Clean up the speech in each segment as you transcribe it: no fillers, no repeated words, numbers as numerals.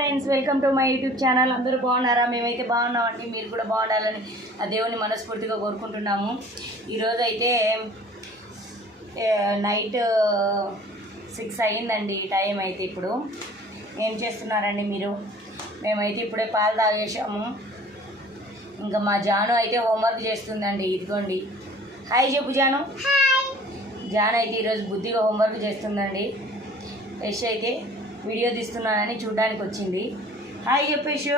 Friends, welcome to my YouTube channel. అందరూ బాగున్నారా? మేమైతే బాగున్నామండి. మీరు కూడా బాగుండాలని ఆ దేవుని మనస్ఫూర్తిగా కోరుకుంటున్నాము. ఈరోజు అయితే నైట్ 6 అయ్యిందండి టైం అయితే. ఇప్పుడు ఏం చేస్తున్నారండి మీరు? మేమైతే ఇప్పుడే పాలు తాగేసాము. ఇంకా మా జాను అయితే హోంవర్క్ చేస్తుందండి. ఇదిగోండి, హాయ్ చెప్పు జాను. జాను అయితే ఈరోజు బుద్ధిగా హోంవర్క్ చేస్తుందండి. యశ్ అయితే వీడియో తీస్తున్నానని చూడడానికి వచ్చింది. హాయ్ చెప్పేషు.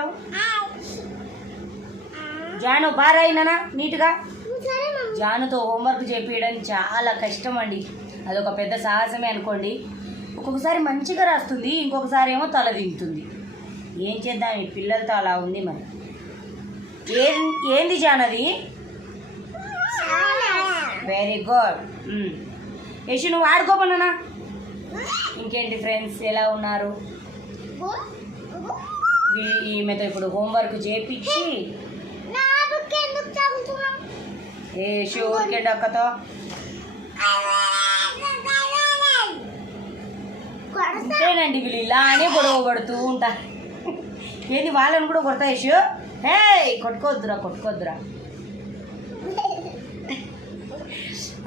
జాను బాగా అయినా నీట్గా. జానుతో హోంవర్క్ చేపించడం చాలా కష్టం అండి. అదొక పెద్ద సాహసమే అనుకోండి. ఒక్కొక్కసారి మంచిగా రాస్తుంది, ఇంకొకసారి ఏమో తల దింగుతుంది. ఏం చేద్దాం, ఈ పిల్లలతో అలా ఉంది మరి. ఏంది జానది? Very good. యశు నువ్వు ఆడుకోమన్నా. ఇంకేంటి ఫ్రెండ్స్, ఎలా ఉన్నారు? ఈమెతో ఇప్పుడు హోంవర్క్ చేపించి యశు ఊరికే డక్కతో అంతేనండి. వీళ్ళు ఇలానే గొడవ పడుతూ ఉంటారు. ఏంది వాళ్ళని కూడా కొడతా యశు? హే కొట్టుకోవద్దురా.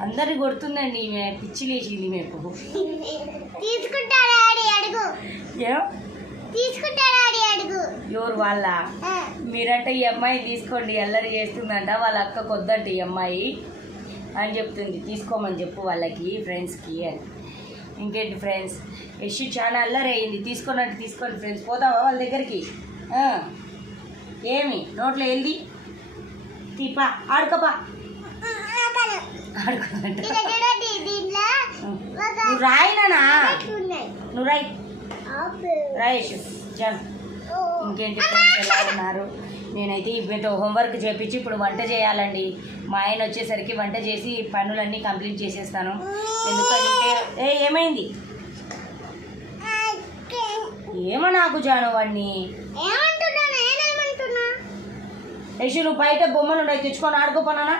అందరిని కొడుతుందండి ఈమె, పిచ్చి లేచింది మీకు. ఎవరు వాళ్ళ? మీరంటే ఈ అమ్మాయి తీసుకోండి, అల్లరి చేస్తుందంట, వాళ్ళ అక్క కొద్దంట ఈ అమ్మాయి అని చెప్తుంది. తీసుకోమని చెప్పు వాళ్ళకి, ఫ్రెండ్స్కి అని. ఇంకేంటి ఫ్రెండ్స్, యశ్ చాలా అల్లరి అయింది. తీసుకోనంటే తీసుకోండి ఫ్రెండ్స్. పోతావా వాళ్ళ దగ్గరికి? ఏమి నోట్లో వెళ్ళి తీపా ఆడుకోపా. నువ్వు రాయినా, నువ్వు రాయేషు జాన్. ఇంకేంటి ఫ్రెండ్స్, ఎలా ఉన్నారు? నేనైతే ఇప్పుడైతే హోంవర్క్ చేపించి ఇప్పుడు వంట చేయాలండి. మా ఆయన వచ్చేసరికి వంట చేసి పనులన్నీ కంప్లీట్ చేసేస్తాను. ఎందుకంటే ఏమైంది? ఏమో నాకు జాను వాడిని. యశు నువ్వు బయట బొమ్మలు ఉన్నాయి, తెచ్చుకొని ఆడుకోపోనా?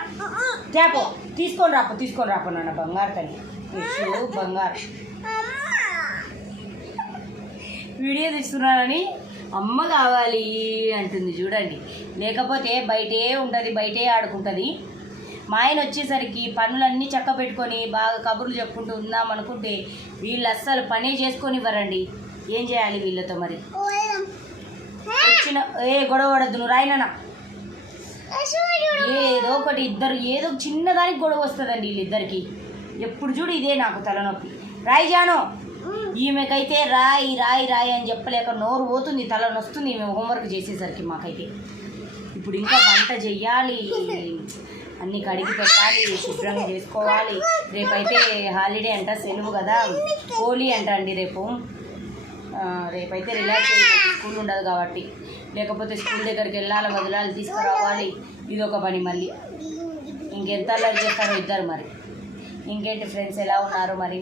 తేపో, తీసుకొని రాపో నాన్న. బంగారు తల్లి యశు, బంగారు. వీడియో తీస్తున్నానని అమ్మ కావాలి అంటుంది చూడండి. లేకపోతే బయటే ఉంటుంది, బయటే ఆడుకుంటుంది. మా ఆయన వచ్చేసరికి పనులన్నీ చక్క పెట్టుకొని బాగా కబుర్లు చెప్పుకుంటూ ఉందాం అనుకుంటే వీళ్ళు అస్సలు పనే చేసుకొని ఇవ్వరండి. ఏం చేయాలి వీళ్ళతో మరి? వచ్చిన గొడవ పడద్దు, నువ్వు రాయినా. ఏదో ఒకటి ఇద్దరు ఏదో చిన్నదానికి గొడవ వస్తుందండి వీళ్ళిద్దరికి. ఎప్పుడు చూడు ఇదే నాకు తలనొప్పి. రాయి జాను. ఈమెకైతే రాయి అని చెప్పలేక నోరు పోతుంది, తలనొస్తుంది ఈమె హోంవర్క్ చేసేసరికి. మాకైతే ఇప్పుడు ఇంకా వంట చెయ్యాలి, అన్నీ కడిగి పెట్టాలి, శుభ్రంగా చేసుకోవాలి. రేపైతే హాలిడే అంట, సెలవు కదా, హోలీ అంట అండి రేపైతే రిలాక్స్ అయ్యి స్కూల్ ఉండదు కాబట్టి. లేకపోతే స్కూల్ దగ్గరికి వెళ్ళాలి, వదలాలి, తీసుకురావాలి. ఇదొక పని మళ్ళీ. ఇంకెంత అల్లరి చేస్తారో ఇద్దరు మరి. ఇంకేంటి ఫ్రెండ్స్, ఎలా ఉన్నారు మరి?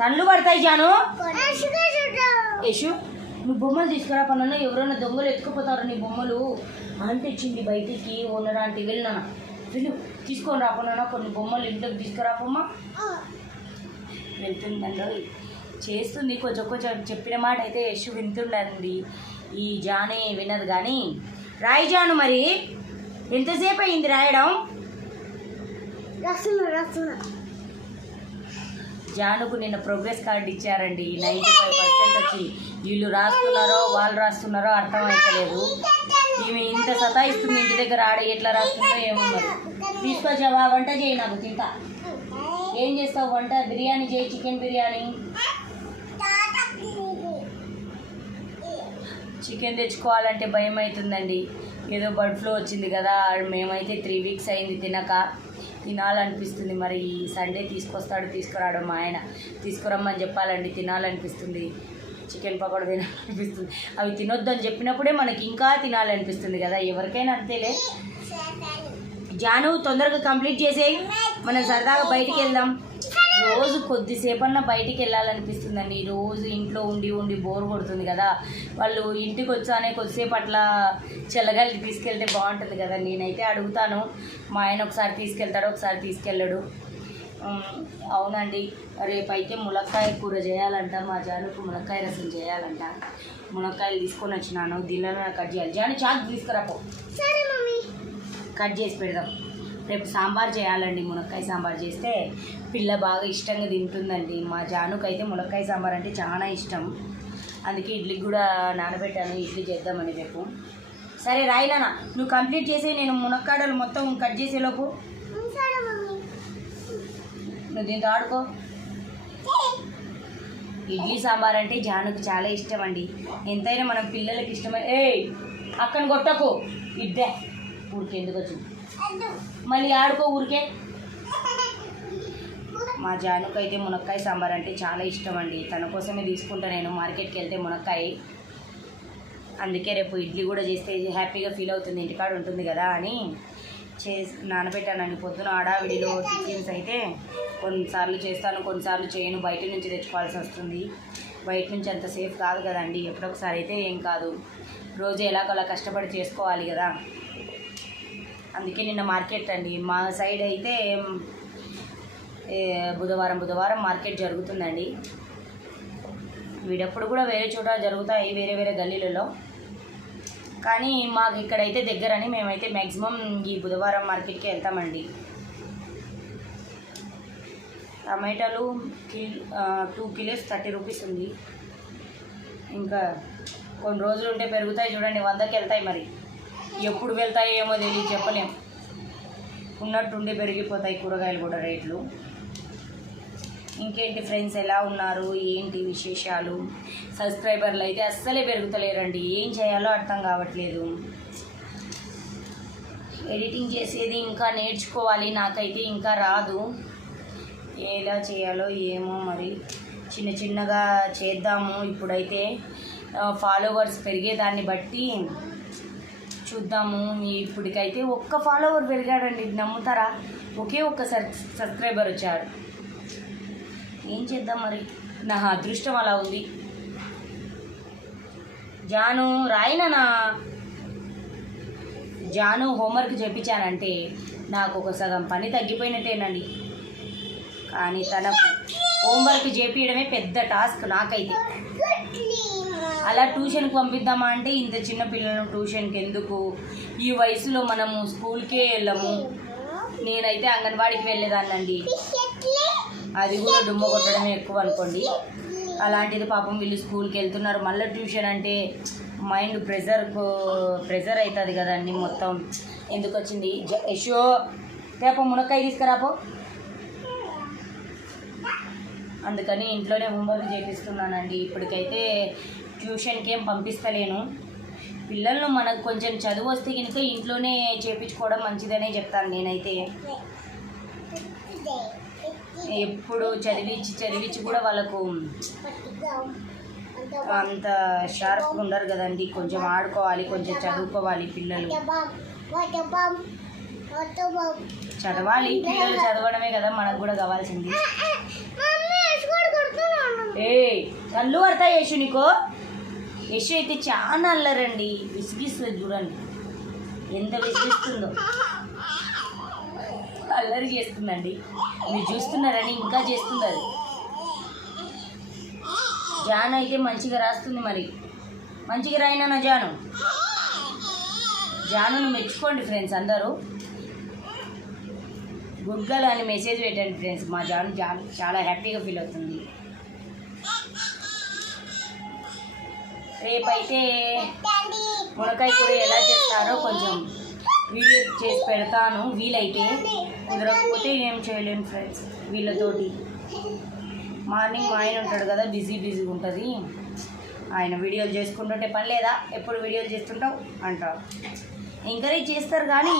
తన్నులు పడతాయి జాను. యశు నువ్వు బొమ్మలు తీసుకురా పనున్నా. ఎవరైనా దొంగలు ఎత్తుకుపోతారు నీ బొమ్మలు. అంటే ఇచ్చింది బయటికి ఉండడానికి. వెళ్ళినా వెళ్ళు, తీసుకొని రాకున్నా కొన్ని బొమ్మలు ఇంట్లోకి తీసుకురాపమ్మా. వెళ్తుందండి, చేస్తుంది కొంచెం చెప్పిన మాట అయితే యశు వింటుండండి. ఈ జానే వినదు కానీ. రాయి జాను మరి. ఎంతసేపు అయింది రాయడం? జానుకు నిన్న ప్రోగ్రెస్ కార్డు ఇచ్చారండి. 95% వచ్చింది. వీళ్ళు రాస్తున్నారో వాళ్ళు రాస్తున్నారో అర్థం అవుతలేదు. ఈమె ఇంత సతాయిస్తుంది ఇంటి దగ్గర. ఆడ ఎట్లా రాస్తుందో ఏమో మరి. తీసుకొచ్చావా? వంట చేయి, నాకు తింటా. ఏం చేస్తావు వంట? బిర్యానీ చేయి, చికెన్ బిర్యానీ. చికెన్ తెచ్చుకోవాలంటే భయం అవుతుందండి. ఏదో బర్డ్ ఫ్లూ వచ్చింది కదా. మేమైతే 3 వీక్స్ అయింది తినక. తినాలనిపిస్తుంది. మరి ఈ సండే తీసుకొస్తాడు తీసుకురాడు మా ఆయన. తీసుకురమ్మని చెప్పాలండి, తినాలనిపిస్తుంది. చికెన్ పకోడా తినాలనిపిస్తుంది. అవి తినొద్దని చెప్పినప్పుడే మనకి ఇంకా తినాలనిపిస్తుంది కదా, ఎవరికైనా అంతేలే. జాను తొందరగా కంప్లీట్ చేసేయి, మనం సరదాగా బయటికి వెళ్దాం. రోజు కొద్దిసేపన్నా బయటికి వెళ్ళాలనిపిస్తుందండి. రోజు ఇంట్లో ఉండి బోర్ కొడుతుంది కదా. వాళ్ళు ఇంటికి వచ్చానే కొద్దిసేపు అట్లా చల్లగాలికి తీసుకెళ్తే బాగుంటుంది కదా. నేనైతే అడుగుతాను, మా ఆయన ఒకసారి తీసుకెళ్తాడు, ఒకసారి తీసుకెళ్ళడు. అవునండి, రేపైతే ములక్కాయ కూర చేయాలంట. మా జానుకు ములక్కాయ రసం చేయాలంట. ములక్కాయలు తీసుకొని వచ్చినాను, దీనిలో కట్ చేయాలి. జాను చాకు తీసుకురాపో, కట్ చేసి పెడదాం. రేపు సాంబార్ చేయాలండి. మునక్కాయ సాంబార్ చేస్తే పిల్ల బాగా ఇష్టంగా తింటుందండి. మా జానుకైతే మునక్కాయ సాంబార్ అంటే చాలా ఇష్టం. అందుకే ఇడ్లీకి కూడా నానబెట్టాను, ఇడ్లీ చేద్దామని రేపు. సరే రాయినా, నువ్వు కంప్లీట్ చేసి నేను మునక్కాడలు మొత్తం కట్ చేసేలోపు నువ్వు దీంతో ఆడుకో. ఇడ్లీ సాంబార్ అంటే జానుకు చాలా ఇష్టం అండి. ఎంతైనా మనం పిల్లలకి ఇష్టమై అక్కని కొట్టకు, ఇద్దే ఊరికే ఎందుకు వచ్చింది మళ్ళీ ఆడుకో ఊరికే. మా జానుకు అయితే మునక్కాయ సాంబార్ అంటే చాలా ఇష్టం అండి. తన కోసమే తీసుకుంటా నేను మార్కెట్కి వెళ్తే మునక్కాయ. అందుకే రేపు ఇడ్లీ కూడా చేస్తే హ్యాపీగా ఫీల్ అవుతుంది, ఇంటికాడ ఉంటుంది కదా అని నానబెట్టానండి. పొద్దున ఆడావిడిలో టిఫిన్స్ అయితే కొన్నిసార్లు చేస్తాను, కొన్నిసార్లు చేయను. బయట నుంచి తెచ్చుకోవాల్సి వస్తుంది. బయట నుంచి అంత సేఫ్ కాదు కదండి. ఎప్పుడొకసారి అయితే ఏం కాదు, రోజు ఎలాగోలా కష్టపడి చేసుకోవాలి కదా. అందుకే నిన్న మార్కెట్ అండి. మా సైడ్ అయితే బుధవారం మార్కెట్ జరుగుతుందండి. వీడప్పుడు కూడా వేరే చోట జరుగుతాయి, వేరే వేరే గల్లీలలో. కానీ మాకు ఇక్కడైతే దగ్గరని మేమైతే మ్యాక్సిమం ఈ బుధవారం మార్కెట్కి వెళ్తామండి. టమాటాలు 2 కిలోస్ 30 రూపీస్ ఉంది. ఇంకా కొన్ని రోజులు ఉంటే పెరుగుతాయి చూడండి, 100కి వెళ్తాయి. మరి ఎప్పుడు వెళ్తాయో ఏమో తెలియదు, చెప్పలేం. ఉన్నట్టుండి పెరిగిపోతాయి కూరగాయలు కూడా రేట్లు. ఇంకేంటి ఫ్రెండ్స్, ఎలా ఉన్నారు, ఏంటి విశేషాలు? సబ్స్క్రైబర్లు అయితే అస్సలే పెరుగుతలేరండి. ఏం చేయాలో అర్థం కావట్లేదు. ఎడిటింగ్ చేసేది ఇంకా నేర్చుకోవాలి, నాకైతే ఇంకా రాదు. ఎలా చేయాలో ఏమో మరి, చిన్నగా చేద్దాము. ఇప్పుడైతే ఫాలోవర్స్ పెరిగేదాన్ని బట్టి చూద్దాము. ఇప్పటికైతే ఒక్క ఫాలోవర్ పెరిగాడండి, నమ్ముతారా? ఒకే ఒక్క సబ్స్క్రైబర్ వచ్చాడు. ఏం చేద్దాం మరి, నా అదృష్టం అలా ఉంది. జాను రాయినా, జాను హోంవర్క్ చేయించానంటే నాకు ఒక సగం పని తగ్గిపోయినట్టేనండి. కానీ తనకు హోంవర్క్ చేపించడమే పెద్ద టాస్క్ నాకైతే. అలా ట్యూషన్కి పంపిద్దామా అంటే ఇంత చిన్న పిల్లలను ట్యూషన్కి ఎందుకు, ఈ వయసులో మనము స్కూల్కే వెళ్ళము. నేనైతే అంగన్వాడికి వెళ్ళేదాన్నండి, అది కూడా డుమ్మ కొట్టడమే ఎక్కువ అనుకోండి. అలాంటిది పాపం వీళ్ళు స్కూల్కి వెళ్తున్నారు, మళ్ళీ ట్యూషన్ అంటే మైండ్ ప్రెజర్ అవుతుంది కదండి. మొత్తం ఎందుకు వచ్చింది యశో, రేపు మునక్కాయ తీసుకురాపో. అందుకని ఇంట్లోనే హోంవర్క్ చేపిస్తున్నానండి. ఇప్పటికైతే ట్యూషన్కి ఏం పంపిస్తలేను. పిల్లలను మనకు కొంచెం చదువు వస్తే కనుక ఇంట్లోనే చేయించుకోవడం మంచిదనే చెప్తాను నేనైతే. ఎప్పుడు చదివించి కూడా వాళ్ళకు అంత షార్ప్గా ఉండరు కదండి. కొంచెం ఆడుకోవాలి, కొంచెం చదువుకోవాలి పిల్లలు. చదవాలి, పిల్లలు చదవడమే కదా మనకు కూడా కావాల్సింది. కళ్ళు పడతాయి యశు నీకో. యశు అయితే చాలా అల్లరండి, విసిగిస్తుంది చూడండి, ఎంత విసిగిస్తుందో. అల్లరి చేస్తుందండి, మీరు చూస్తున్నారని ఇంకా చేస్తుంది అది. జాను అయితే మంచిగా రాస్తుంది. మరి మంచిగా రాయినా జానును మెచ్చుకోండి ఫ్రెండ్స్ అందరూ. గుడ్ గర్ల్ అని మెసేజ్ పెట్టండి ఫ్రెండ్స్. మా జాను చాలా హ్యాపీగా ఫీల్ అవుతుంది. రేపైతే మునక్కాయ కూర ఎలా చేస్తారో కొంచెం వీడియో చేసి పెడతాను, వీలైతే. కుదరకపోతే ఏం చేయలేను ఫ్రెండ్స్ వీళ్ళతోటి. మార్నింగ్ మా ఆయన ఉంటాడు కదా, బిజీగా ఉంటుంది. ఆయన వీడియోలు చేసుకుంటుంటే పని లేదా, ఎప్పుడు వీడియోలు చేస్తుంటావు అంటారు. ఎంకరేజ్ చేస్తారు కానీ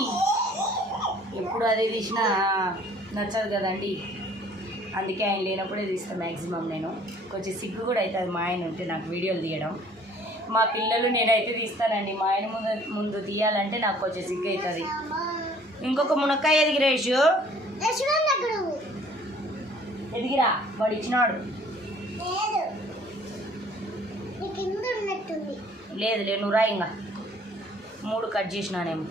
ఎప్పుడు అదే తీసినా నచ్చదు కదండి. అందుకే ఆయన లేనప్పుడే తీస్తాను మ్యాక్సిమం. నేను కొంచెం సిగ్గు కూడా అవుతుంది మా ఆయన ఉంటే నాకు వీడియోలు తీయడం. మా పిల్లలు నేనైతే తీస్తానండి, మా ఆయన ముందు తీయాలంటే నాకు కొంచెం సిగ్గు అవుతుంది. ఇంకొక మునక్కాయ ఎదిగిరా యశు, ఎదిగిరా, వాడు ఇచ్చినాడు. లేదు నువ్వు రా. ఇంకా 3 కట్ చేసినానేమో.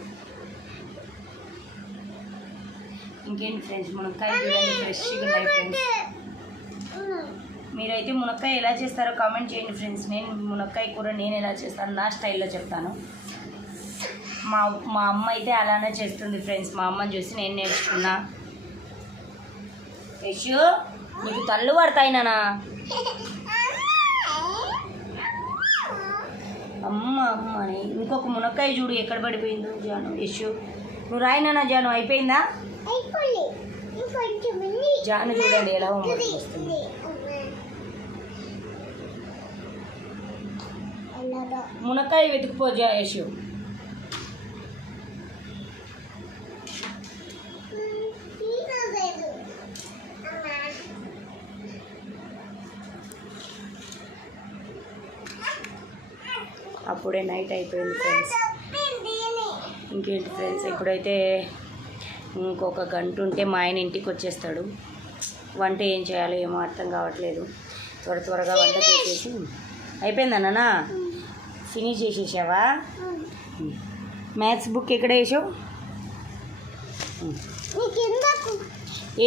ఇంకేంటి ఫ్రెండ్స్, మునక్కాయ చూడండి ఫ్రెష్గా ఉన్నాయి ఫ్రెండ్స్. మీరైతే మునక్కాయ ఎలా చేస్తారో కామెంట్ చేయండి ఫ్రెండ్స్. నేను మునక్కాయ కూర నేను ఎలా చేస్తాను నా స్టైల్లో చెప్తాను. మా అమ్మ అయితే అలానే చేస్తుంది ఫ్రెండ్స్. మా అమ్మని చూసి నేను నేర్చుకున్నా. యశు నీకు తల్లు పడతాయి నానా. అమ్మ అని ఇంకొక మునక్కాయ చూడు ఎక్కడ పడిపోయిందో. జాను యశు నువ్వు రాయినా జాను. అయిపోయిందా? జాను చూడండి ఎలా వస్తుంది. మునక్కాయ వెతుకుపో యశు. అప్పుడే నైట్ అయిపోయింది ఫ్రెండ్స్. ఇంకేంటి ఫ్రెండ్స్, ఇప్పుడైతే ఇంకొక గంట ఉంటే మా ఆయన ఇంటికి వచ్చేస్తాడు. వంట ఏం చేయాలో ఏమో అర్థం కావట్లేదు. త్వరగా వంట చేసేసి అయిపోయిందన్నా. ఫినిష్ చేసేసావా? మ్యాథ్స్ బుక్ ఎక్కడ వేసావు?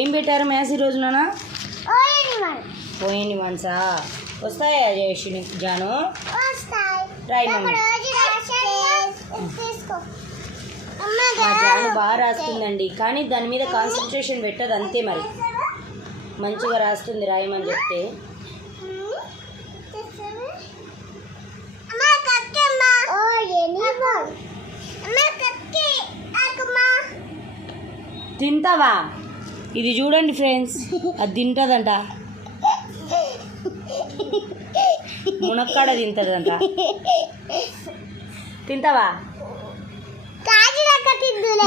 ఏం పెట్టారు మ్యాథ్స్ ఈరోజు నాన్న? పోయిన వన్సా వస్తాయా జయశ్రీ జాను? రాయి మమ్మీ. మా జాను బాగా రాస్తుందండి, కానీ దాని మీద కాన్సన్ట్రేషన్ పెట్టదు అంతే. మరి మంచిగా రాస్తుంది రాయమని చెప్తే. తింటావా? ఇది చూడండి ఫ్రెండ్స్, అది తింటుందంట. మునక్కాడ తింటుందంట. తింటావా?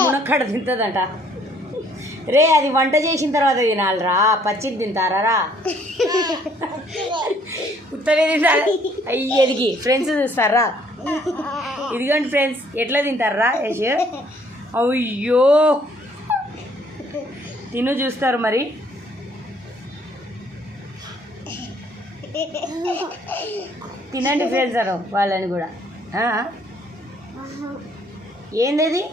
మునక్కాడ తింటుందంట. రే అది వంట చేసిన తర్వాత తినాలిరా, పచ్చిది తింటారా? ఉత్తరే తింటారా? అయ్యేదికి ఫ్రెండ్స్ చూస్తారా? ఇదిగోండి ఫ్రెండ్స్ ఎట్లా తింటారా యశ్. అయ్యో తిను చూస్తారు మరి. తినండి ఫ్రెండ్స్ అను వాళ్ళని కూడా. ఏంది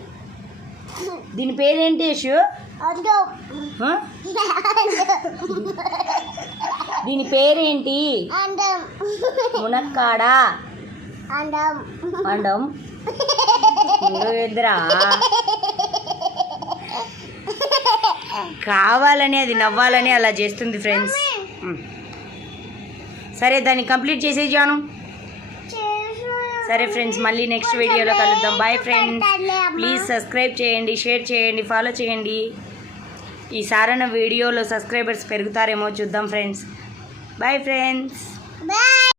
దీని పేరేంటి యశు? దీని పేరేంటి? మునక్కాడ అండం. ఎదురా కావాలని అది నవ్వాలని అలా చేస్తుంది ఫ్రెండ్స్. సరే దాన్ని కంప్లీట్ చేసేసాను. సరే ఫ్రెండ్స్, మళ్ళీ నెక్స్ట్ వీడియోలో కలుద్దాం. Bye friends. ప్లీజ్ సబ్స్క్రైబ్ చేయండి, షేర్ చేయండి, ఫాలో చేయండి. ఈ సారన్న వీడియోలో సబ్స్క్రైబర్స్ పెరుగుతారేమో చూద్దాం ఫ్రెండ్స్. Bye friends.